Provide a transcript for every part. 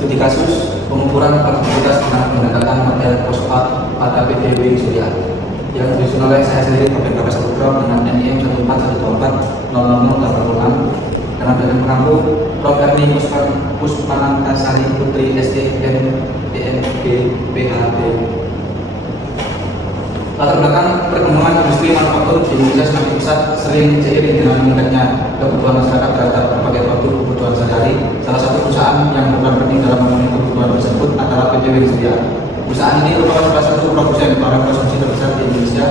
studi kasus pengukuran produktivitas dengan menggunakan model fosfat pada PT WI Surya yang disusun oleh saya sendiri, Profesor Saputra, dengan NIM 14124100086 dalam bagian pengampu Prof. Erni Puspanantasari Putri STM DMG PhD. Latar belakang perkembangan industri manufaktur di Indonesia semakin pesat, sering seiring dengan meningkatnya kebutuhan masyarakat terhadap berbagai produk kebutuhan sehari-hari. Salah satu perusahaan yang berperan penting dalam memenuhi kebutuhan tersebut adalah PT WI Surya. Perusahaan ini merupakan salah satu produsen barang konsumsi terbesar di Indonesia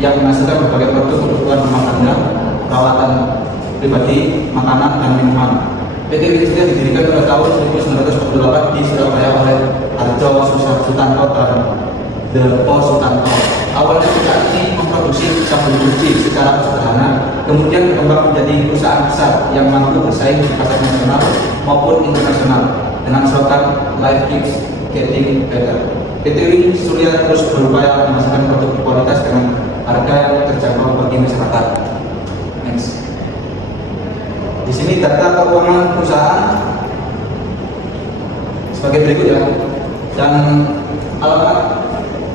yang menghasilkan berbagai produk kebutuhan rumah tangga, perawatan pribadi, makanan, dan minuman. PT WI Surya didirikan pada tahun 1948 di Surabaya oleh Harjo Sutanto dan Depo Sutanto. Awalnya perusahaan ini memproduksi sabun cuci secara sederhana, kemudian berkembang menjadi perusahaan besar yang mampu bersaing di pasar nasional maupun internasional dengan slogan Life Keeps Getting Better. PT WI Surya terus berupaya menghasilkan produk berkualitas dengan harga yang terjangkau bagi masyarakat. Next. Di sini data keuangan perusahaan sebagai berikut ya. Dan alamat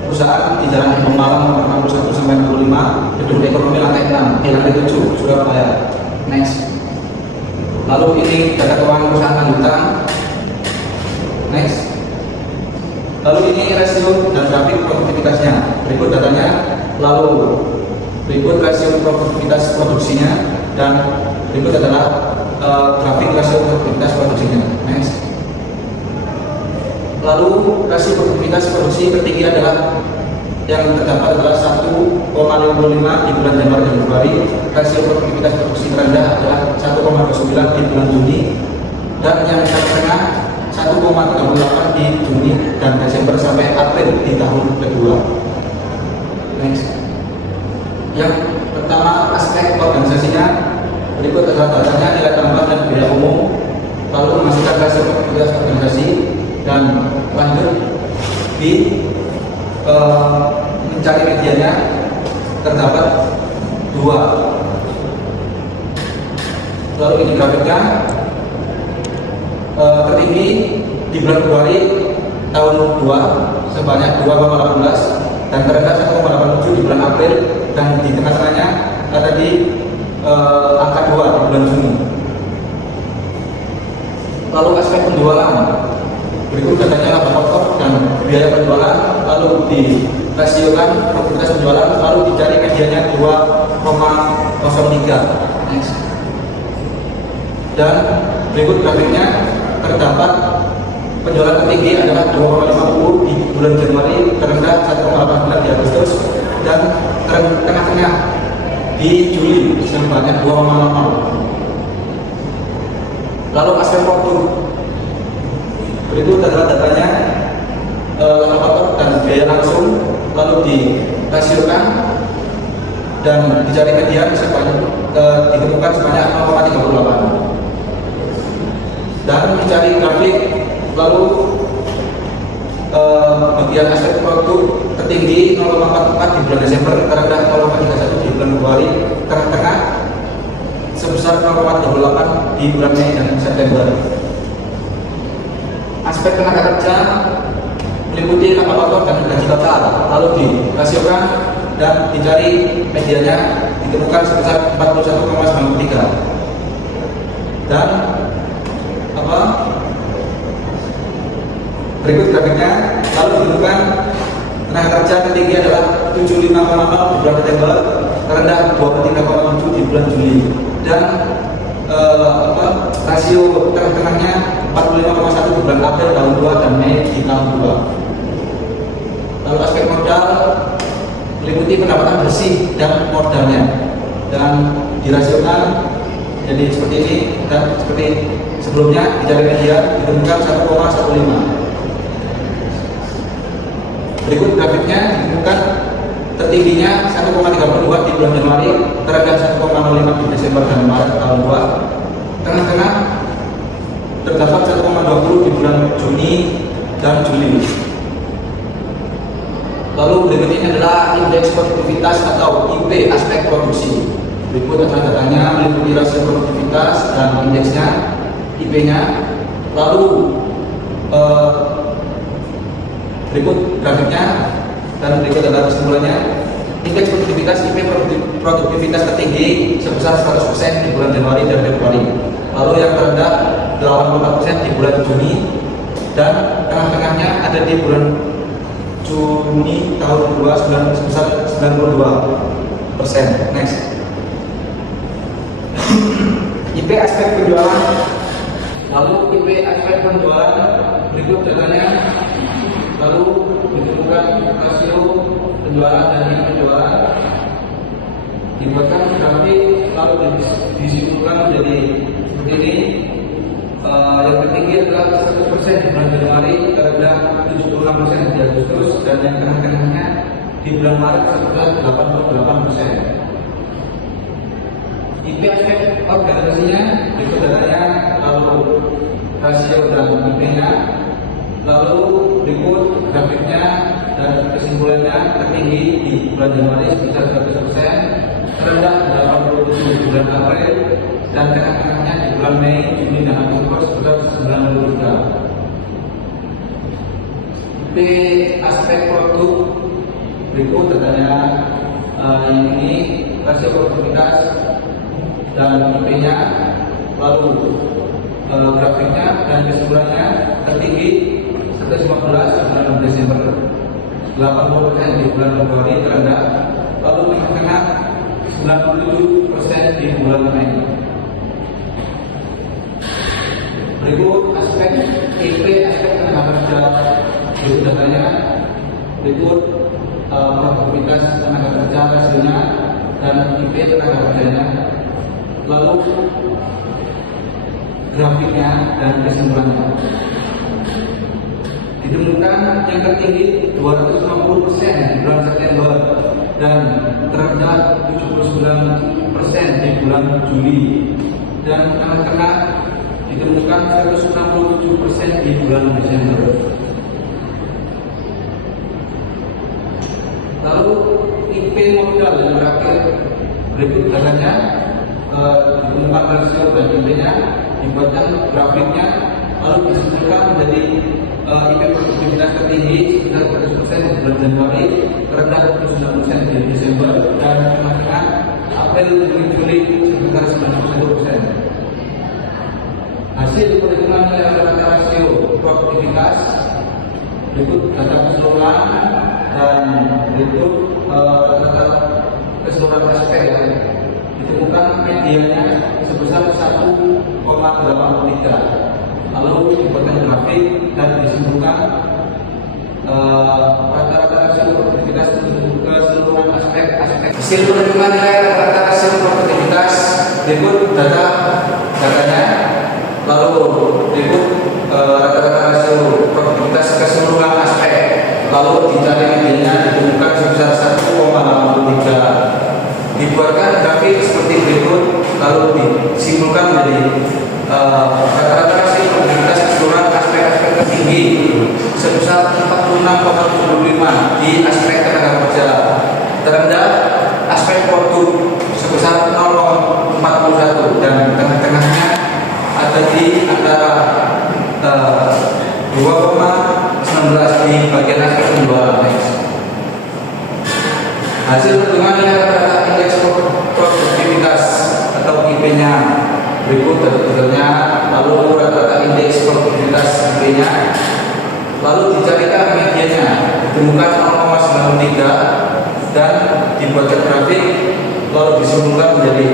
perusahaan di Jalan Embong Malang nomor 61 sampai 65, Gedung Ekonomi lantai 6, lantai 7, Surabaya. Next. Lalu ini data keuangan perusahaan lanjutan. Next. Lalu ini rasio dan grafik produktivitasnya. Berikut datanya. Lalu berikut rasio produktivitas produksinya, dan berikut adalah grafik rasio produktivitas produksinya. Next. Lalu rasio produktivitas produksi tertinggi adalah yang terdapat adalah 1,55 di bulan Januari dan Februari. Rasio produktivitas produksi terendah adalah 1,29 di bulan Juni, dan yang tengah 1,38 di Juni dan Desember sampai April di tahun kedua. Next. Yang pertama, aspek organisasinya. Berikut adalah datanya, nilai tambah dan biaya umum. Lalu menghasilkan rasio produktivitas organisasi, dan lanjut di mencari medianya terdapat 2. Lalu ini grafiknya. Tertinggi di bulan Februari tahun 2 sebanyak 2,18, dan terendah 1,87 di bulan April, dan di tengah-tengahnya ada di angka 2 di bulan Juni. Lalu aspek penjualan. Berikut datanya laba pokok dan biaya penjualan, lalu dirasiokan produktivitas penjualan, lalu dicari medianya 2,03. Next. Dan berikut grafiknya. Terdapat penjualan tertinggi adalah 2,50 di bulan Januari, terendah 1,89 di Agustus, dan tengah-tengah di Juli sebanyak 2,00. Lalu aspek produk. Berikut adalah datanya, laba pokok dan biaya langsung, lalu dirasiokan dan dicari median ditemukan sebanyak 0,38. Dan mencari grafik, lalu bagian aspek produk tertinggi 0,44 di bulan Desember, terendah 0,31 di bulan Februari, tengah-tengah sebesar 0,38 di bulan Mei dan September. Aspek tenaga kerja meliputi laba pokok dan gaji total, lalu dirasiokan dan dicari medianya ditemukan sebesar 41,93. Dan berikut grafiknya. Lalu ditemukan tenaga kerja tertinggi adalah 75,0 di bulan September, terendah 23,7 di bulan Juli, dan rasio tengah-tengahnya 45,1 di bulan April tahun 2 dan Mei di tahun 2. Lalu aspek modal meliputi pendapatan bersih dan modalnya, dan dirasiokan jadi seperti ini, dan seperti sebelumnya dicari media ditemukan 1,15. Berikut grafiknya. Ditemukan tertingginya 1,32 di bulan Januari, terendah 1,05 di Desember dan Maret tahun 2. Tengah-tengah terdapat 1,20 di bulan Juni dan Juli. Lalu berikut ini adalah indeks produktivitas atau IP aspek produksi. Berikut adalah datanya, meliputi rasio produktivitas dan indeksnya, IP-nya. Lalu Berikut grafiknya dan berikut adalah kesimpulannya. Indeks produktivitas IP produktivitas tertinggi sebesar 100% di bulan Januari dan Februari. Lalu yang terendah 84% di bulan Juni, dan tengah-tengahnya ada di bulan Juni tahun 2009 sebesar 92%. Next. IP aspek penjualan. Lalu IP aspek penjualan, berikut datanya. Lalu ditentukan rasio penjualan dan nilai penjualan, dibuatkan grafik, lalu disimpulkan menjadi seperti ini. Yang tertinggi adalah 100% di bulan Januari, terendah 76% di Agustus, dan yang tengah-tengahnya di bulan Maret sebesar 88%. IP aspek organisasinya, berikut datanya, lalu rasio dan IP-nya, lalu berikut grafiknya dan kesimpulannya. Tertinggi di bulan Januari sebesar 100%, terendah 87 di bulan April, dan tengah-tengahnya di bulan Mei, Juni, dan Agustus sebesar 93. IP aspek produk, berikut datanya. Ini rasio produktivitas dan IP-nya, lalu grafiknya dan kesimpulannya. Tertinggi 115 di bulan Desember, 80% di bulan Februari, terendah, lalu tengah-tengah 97% di bulan Mei. Berikut aspek IP aspek tenaga kerja, berikut datanya. Berikut produktivitas tenaga kerja hasilnya dan IP tenaga kerjanya, lalu grafiknya dan kesimpulannya. Ditemukan yang tertinggi 250% di bulan September dan terendah 79% di bulan Juli, dan tengah-tengah ditemukan 167% di bulan Desember. Lalu IP modal yang terakhir, berikut datanya. Ditemukan rasio dan IP-nya, dibuatkan grafiknya, lalu disimpulkan menjadi IP produktivitas tertinggi sebesar 100% di bulan Januari, terendah 79% di Desember, dan tengah-tengah April hingga Juli sebesar 91%. Hasil perhitungan nilai rata-rata rasio produktivitas, berikut data keseluruhan dan berikut rata-rata keseluruhan aspek. Ditemukan medianya sebesar 1,83. Lalu dibuatkan grafik dan disimpulkan rata-rata rasio produktivitas keseluruhan aspek. Hasil perhitungan nilai rata-rata rasio produktivitas, berikut datanya. Lalu berikut rata-rata rasio produktivitas keseluruhan aspek, lalu dicari medianya, ditemukan sebesar 1,83. Dibuatkan grafik seperti berikut, lalu disimpulkan menjadi rata-rata rasio produktivitas keseluruhan aspek-aspek tertinggi sebesar 46,75 di aspek tenaga kerja, terendah aspek produk sebesar 0,41, dan tengah-tengahnya ada di antara 2,19 di bagian aspek penjualan. Hasil perhitungan rata-rata indeks produktivitas atau IP-nya, berikut detailnya. Lalu rata-rata indeks produktivitas IP-nya, lalu dicarikan medianya, ditemukan 0,93 dan dibuatkan grafik, lalu disimpulkan menjadi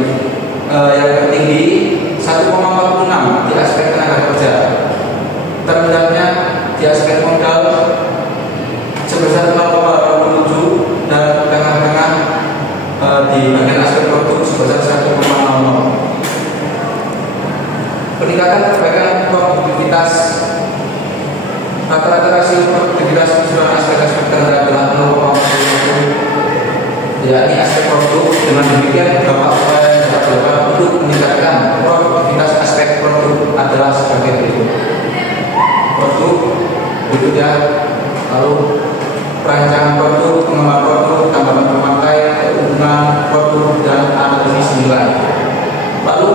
yang tertinggi 1,46 di aspek tenaga kerja, terendahnya di aspek modal sebesar 0,87, dan tengah-tengah di bagian aspek produk sebesar 1,00. Peningkatan perbaikan produktivitas, rata-rata rasio produktivitas keseluruhan aspek-aspek terendah adalah 0,1, yakni aspek produk. Dengan demikian beberapa upaya yang dapat dilakukan untuk meningkatkan produktivitas aspek produk adalah sebagai berikut. Produk berikutnya, lalu perancangan produk, pengembangan produk, tambahan pemakai, keuntungan produk, dan analisis nilai. Lalu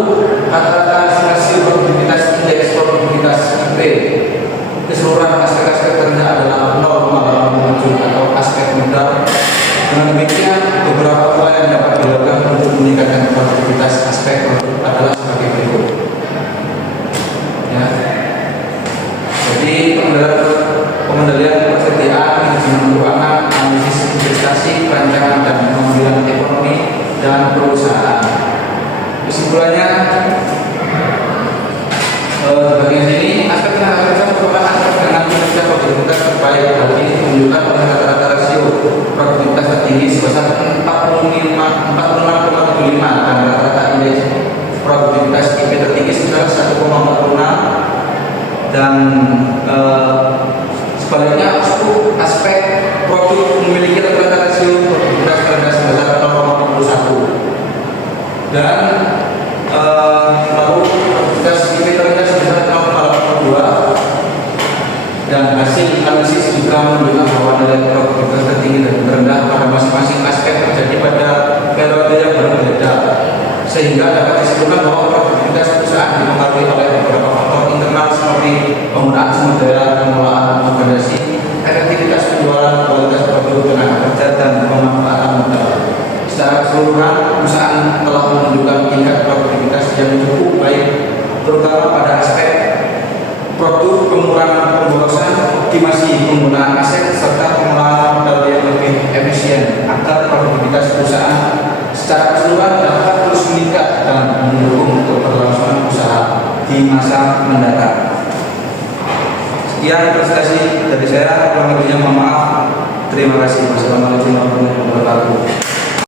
rata-rata rasio produktivitas indeks produktivitas IP keseluruhan modal. Dengan demikian, beberapa upaya yang dapat dilakukan untuk meningkatkan produktivitas aspek produk adalah sebagai berikut. Ya. Jadi pengendalian persediaan, manajemen keuangan, analisis investasi, perencanaan dan pemulihan ekonomi dan perusahaan. Kesimpulannya, bagian ini aspek tenaga kerja merupakan aspek dengan kinerja produktivitas terbaik. Hal ini menunjukkan oleh rata-rata rasio produktivitas tertinggi sebesar 46,75 dan rata-rata indeks produktivitas IP tertinggi sebesar 1,46 dan sebaliknya aspek produk memiliki rata-rata rasio produktivitas terendah sebesar 0,41 dan lalu produktivitas IP terendah sebesar 0,82 dan hasil analisis juga menunjukkan bahwa nilai produktivitas tertinggi dan terendah pada masing-masing aspek terjadi pada periode yang berbeda, sehingga dapat disimpulkan bahwa produktivitas perusahaan dipengaruhi oleh beberapa faktor internal seperti penggunaan sumber daya, pengelolaan organisasi, efektivitas penjualan, kualitas produk, tenaga kerja, dan pemanfaatan modal. Secara keseluruhan, perusahaan telah menunjukkan tingkat produktivitas yang cukup baik, terutama pada aspek produk, pengurangan pemborosan, optimasi penggunaan aset, serta pengelolaan modal yang lebih efisien agar produktivitas perusahaan secara keseluruhan dapat terus meningkat dan mendukung keberlangsungan usaha di masa mendatang. Sekian presentasi dari saya, kurang lebihnya mohon maaf. Terima kasih. Wassalamualaikum warahmatullahi wabarakatuh.